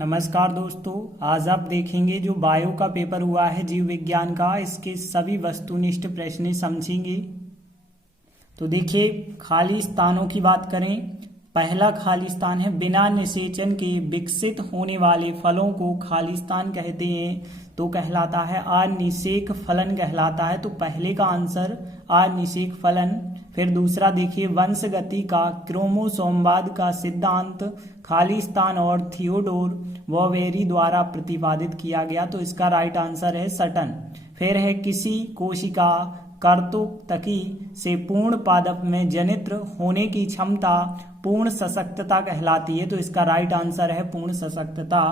नमस्कार दोस्तों, आज आप देखेंगे जो बायो का पेपर हुआ है जीव विज्ञान का, इसके सभी वस्तुनिष्ठ प्रश्न समझेंगे। तो देखिए, खाली स्थानों की बात करें। पहला खाली स्थान है बिना निषेचन के विकसित होने वाले फलों को खाली स्थान कहते हैं, तो कहलाता है अनिषेक फलन कहलाता है। तो पहले का आंसर अनिषेक फलन। फिर दूसरा देखिए, वंश गति का क्रोमोसोमवाद का सिद्धांत खाली स्थान और थियोडोर वॉवेरी द्वारा प्रतिपादित किया गया, तो इसका राइट आंसर है सटन। फिर है किसी कोशिका कर्तोक्तकी से पूर्ण पादप में जनित्र होने की क्षमता पूर्ण सशक्तता कहलाती है, तो इसका राइट आंसर है पूर्ण सशक्तता।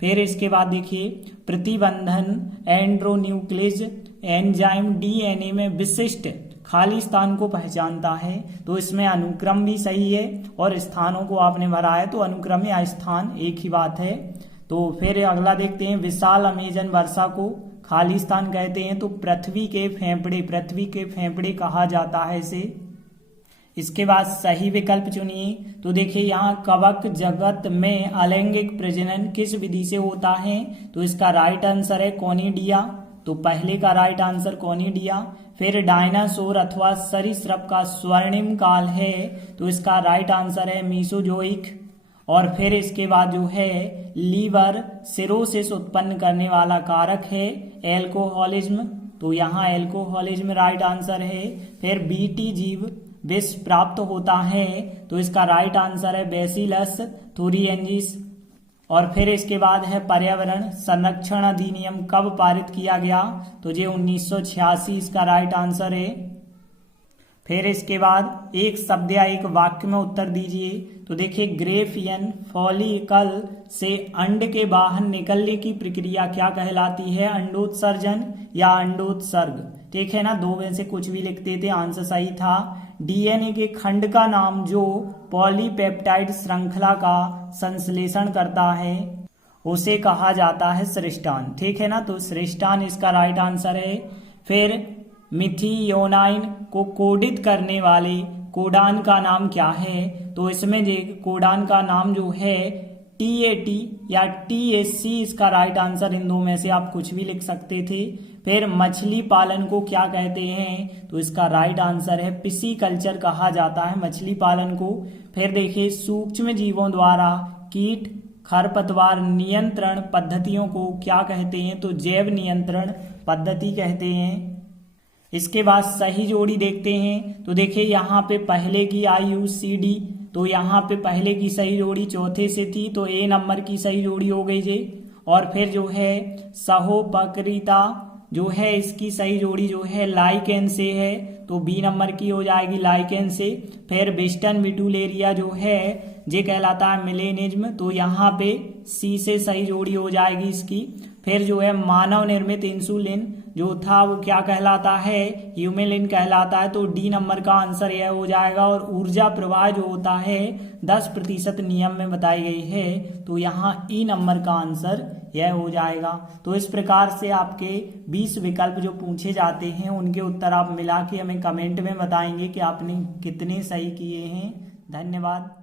फिर इसके बाद देखिए, प्रतिबंधन एंड्रोन्यूक्लिज एंजाइम डीएनए में विशिष्ट खाली स्थान को पहचानता है, तो इसमें अनुक्रम भी सही है और स्थानों को आपने भरा है, तो अनुक्रम या स्थान एक ही बात है। तो फिर अगला देखते हैं, विशाल अमेजन वर्षा को खाली स्थान कहते हैं, तो पृथ्वी के फेफड़े कहा जाता है इसे। इसके बाद सही विकल्प चुनिए। तो देखिए यहाँ, कवक जगत में अलैंगिक प्रजनन किस विधि से होता है, तो इसका राइट आंसर है कोनिडिया, तो पहले का राइट आंसर कोनिडिया। फिर डायनासोर अथवा सरीसृप का स्वर्णिम काल है, तो इसका राइट आंसर है मीसोजोइक। और फिर इसके बाद जो है, लीवर सिरोसिस उत्पन्न करने वाला कारक है एल्कोहलिज्म, तो यहाँ एल्कोहलिज्म राइट आंसर है। फिर बीटी जीव विष प्राप्त होता है, तो इसका राइट आंसर है बेसिलस थुरिएंसिस। और फिर इसके बाद है, पर्यावरण संरक्षण अधिनियम कब पारित किया गया, तो ये 1986 इसका राइट आंसर है। फिर इसके बाद एक शब्द या एक वाक्य में उत्तर दीजिए। तो देखिए, ग्रेफियन फॉलिकल से अंड के बाहर निकलने की प्रक्रिया क्या कहलाती है, अंडोत्सर्जन या अंडोत्सर्ग। ठीक है ना, दो में से कुछ भी लिखते थे, आंसर सही था। डीएनए के खंड का नाम जो पॉलीपेप्टाइड श्रृंखला का संश्लेषण करता है उसे कहा जाता है श्रेष्ठान। ठीक है ना, तो श्रेष्ठान इसका राइट आंसर है। फिर मिथियोनाइन को कोडित करने वाले कोडान का नाम क्या है, तो इसमें कोडान का नाम जो है टीएटी या टीएससी इसका राइट आंसर। इन दो में से आप कुछ भी लिख सकते थे। फिर मछली पालन को क्या कहते हैं, तो इसका राइट आंसर है पिसीकल्चर कहा जाता है मछली पालन को। फिर देखिए, सूक्ष्म जीवों द्वारा कीट खरपतवार नियंत्रण पद्धतियों को क्या कहते हैं, तो जैव नियंत्रण पद्धति कहते हैं। इसके बाद सही जोड़ी देखते हैं। तो देखिए, यहाँ पे पहले की IUCD, तो यहाँ पे पहले की सही जोड़ी चौथे से थी, तो A नंबर की सही जोड़ी हो गई जी। और फिर जो है सहोपकारिता जो है, इसकी सही जोड़ी जो है लाइकेन से है, तो B नंबर की हो जाएगी लाइकेन से। फिर बिस्टन विटुलेरिया जो है ये कहलाता है मिलेनिज्म, तो यहाँ पे C से सही जोड़ी हो जाएगी इसकी। फिर जो है मानव निर्मित इंसुलिन जो था वो क्या कहलाता है, ह्यूमेलिन कहलाता है, तो D नंबर का आंसर यह हो जाएगा। और ऊर्जा प्रवाह जो होता है 10% नियम में बताई गई है, तो यहाँ E नंबर का आंसर यह हो जाएगा। तो इस प्रकार से आपके 20 विकल्प जो पूछे जाते हैं उनके उत्तर आप मिला के हमें कमेंट में बताएंगे कि आपने कितने सही किए हैं। धन्यवाद।